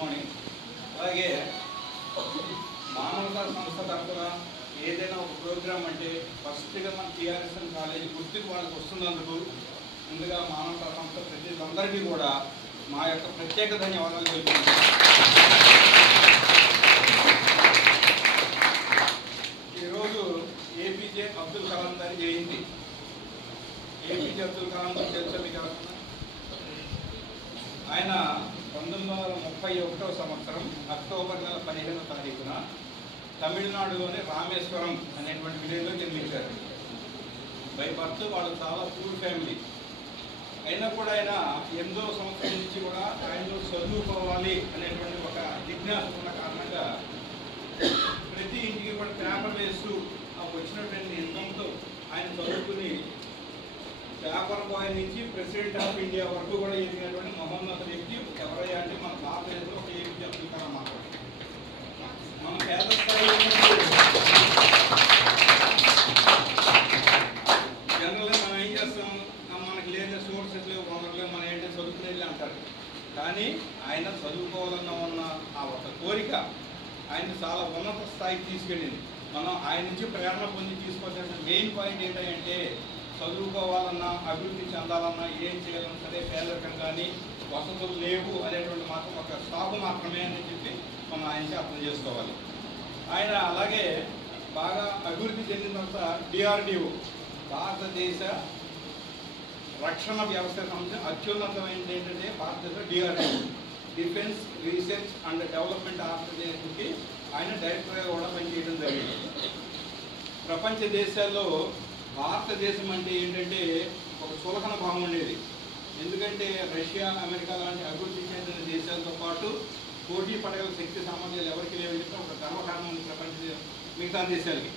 Morning. అలాగే మానవతా సంస్థ తరఫున ఏదైనా ఒక ప్రోగ్రామ్ అంటే ఫస్ట్గా మన టీఆర్ఎస్ఎన్ కాలేజీ గుర్తుకు వాళ్ళకి వస్తున్నందుకు ముందుగా మానవతా సంస్థ ప్రజలందరికీ కూడా మా యొక్క ప్రత్యేక ధన్యవాదాలు తెలుపుతున్నాను. ఈరోజు ఏపీజే అబ్దుల్ కలాం గారి జయంతి. ఏపీజే అబ్దుల్ కలాం గారు తెలుసా మీకు? ఆయన 1931వ సంవత్సరం అక్టోబర్ నెల 15వ తారీఖున తమిళనాడులోని రామేశ్వరం అనేటువంటి విలేజ్లో జన్మించారు. బై బర్త్ వాళ్ళు చాలా పూర్ ఫ్యామిలీ అయినా కూడా ఆయన 8వ సంవత్సరం నుంచి కూడా ఆయనలో చదువుకోవాలి అనేటువంటి ఒక జిజ్ఞాస ఉన్న కారణంగా ప్రతి ఇంటికి కూడా పేపర్ వేస్తూ వచ్చినటువంటి ఇన్కంతో ఆయన చదువుకుని పేపర్ బాయ్ నుంచి ప్రెసిడెంట్ ఆఫ్ ఇండియా వరకు కూడా ఎదిగినటువంటి మహోన్నత వ్యక్తి ఎవరయ్యా అంటే మన భారతదేశంలో ఒక ఏపీ అబ్దుల్ కలాం మాట్లాడు. మన పేద స్థాయిలో జనరల్గా మనం ఏం చేస్తాం, మనకి లేదా సోర్సెస్ లేవు, వనరులు మనం ఏంటంటే చదువుకునేది అంటారు. కానీ ఆయన చదువుకోవాలన్న ఉన్న ఆ ఒక కోరిక ఆయన చాలా ఉన్నత స్థాయికి తీసుకెళ్ళింది. మనం ఆయన నుంచి ప్రేరణ పొంది తీసుకోవాల్సిన మెయిన్ పాయింట్ ఏంటంటే చదువుకోవాలన్నా అభివృద్ధి చెందాలన్నా ఏం చేయాలన్నా సరే పేదరికం కానీ వసతులు లేవు అనేటువంటి మాత్రం ఒక సాగు మాత్రమే అని చెప్పి మనం ఆయనకి అర్థం చేసుకోవాలి. ఆయన అలాగే బాగా అభివృద్ధి చెందిన తర్వాత డిఆర్డిఓ భారతదేశ రక్షణ వ్యవస్థ సంబంధించిన అత్యున్నతమైనది ఏంటంటే భారతదేశ DRDO defence research and development ఆర్గనైజేషన్కి ఆయన డైరెక్టర్గా కూడా పనిచేయడం జరిగింది. ప్రపంచ దేశాల్లో భారతదేశం అంటే ఏంటంటే ఒక చులకన భావం ఉండేది. ఎందుకంటే రష్యా, అమెరికా లాంటి అభివృద్ధి చెందిన దేశాలతో పాటు పోటీ పడగల శక్తి సామర్థ్యాలు ఎవరికి లేవని ఒక గర్వకారణం ప్రపంచ మిగతా దేశాలకి.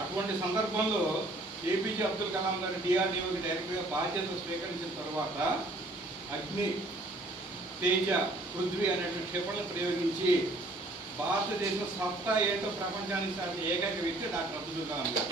అటువంటి సందర్భంలో ఏపీజే అబ్దుల్ కలాం గారు డిఆర్డీఓకి డైరెక్టర్గా బాధ్యతలు స్వీకరించిన తర్వాత అగ్ని, తేజ, పృథ్వీ అనేటువంటి క్షిపణులను ప్రయోగించి భారతదేశం సత్తా ఏంటో ప్రపంచానికి సాధించిన ఏకైక వ్యక్తి డాక్టర్ అబ్దుల్ కలాం గారు.